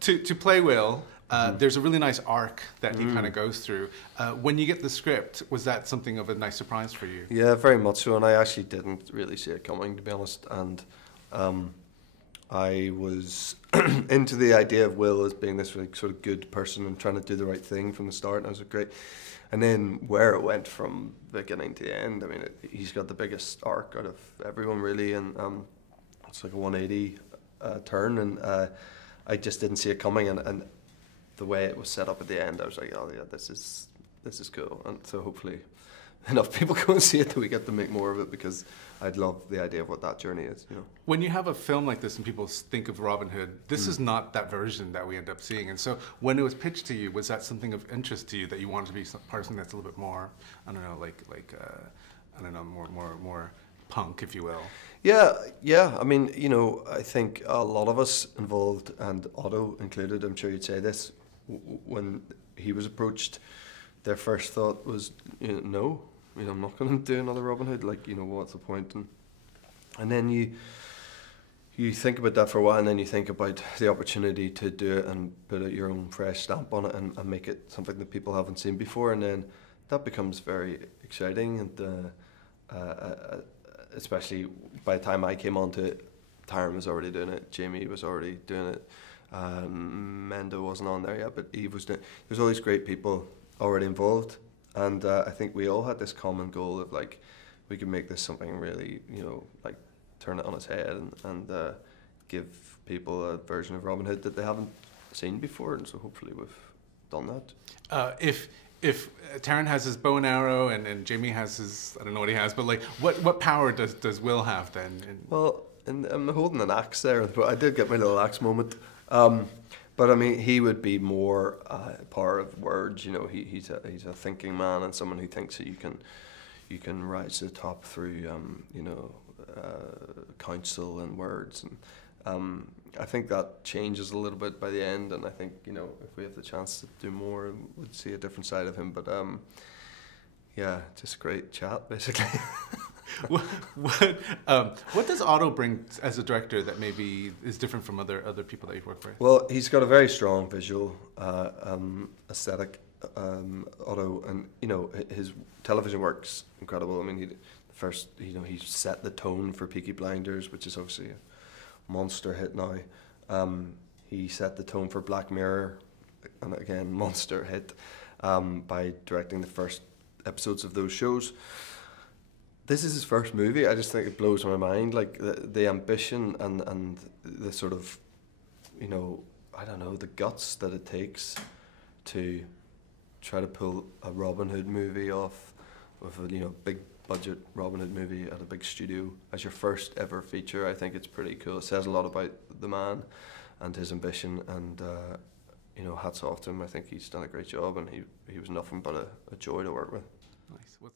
To play Will, there's a really nice arc that he kind of goes through. When you get the script, was that something of a nice surprise for you? Yeah, very much so, and I actually didn't really see it coming, to be honest. And I was into the idea of Will as being this really sort of good person and trying to do the right thing from the start, and it was great. And then where it went from beginning to the end, I mean, he's got the biggest arc out of everyone, really, and it's like a 180 turn, and I just didn't see it coming, and the way it was set up at the end, I was like, oh yeah, this is cool, and so hopefully enough people go and see it that we get to make more of it, because I'd love the idea of what that journey is, you know. When you have a film like this and people think of Robin Hood, this is not that version that we end up seeing. And so when it was pitched to you, was that something of interest to you, that you wanted to be some person that's a little bit more, I don't know, I don't know, more punk, if you will? Yeah. I mean, you know, I think a lot of us involved, and Otto included, I'm sure you'd say this, when he was approached, their first thought was, you know, no, you know, I'm not going to do another Robin Hood. Like, you know, what's the point? And then you think about that for a while, and then you think about the opportunity to do it and put your own fresh stamp on it and make it something that people haven't seen before, and then that becomes very exciting. And especially by the time I came onto it, Tyron was already doing it, Jamie was already doing it, Mendo wasn't on there yet, but Eve was doing it. There's all these great people already involved, and I think we all had this common goal of, like, we could make this something really, you know, like, turn it on its head and give people a version of Robin Hood that they haven't seen before, and so hopefully we've done that. If Taron has his bow and arrow and Jamie has his, I don't know what he has, but like, what power does Will have then? Well, and I'm holding an axe there, but I did get my little axe moment. But I mean, he would be more power of words. You know, he's a thinking man, and someone who thinks that you can rise to the top through you know, counsel and words. And I think that changes a little bit by the end, and I think, you know, if we have the chance to do more, we'd see a different side of him. But yeah, just great chat, basically. What does Otto bring as a director that maybe is different from other people that you've worked with? Well, he's got a very strong visual aesthetic, Otto, and, you know, his television work's incredible. I mean, he set the tone for Peaky Blinders, which is obviously a monster hit now. He set the tone for Black Mirror, and again, monster hit, by directing the first episodes of those shows. This is his first movie. I just think it blows my mind, like the ambition and the sort of, you know, I don't know, the guts that it takes to try to pull a Robin Hood movie off, with a, you know, big budget Robin Hood movie at a big studio as your first ever feature. I think it's pretty cool. It says a lot about the man and his ambition, and you know, hats off to him. I think he's done a great job, and he was nothing but a joy to work with. Nice.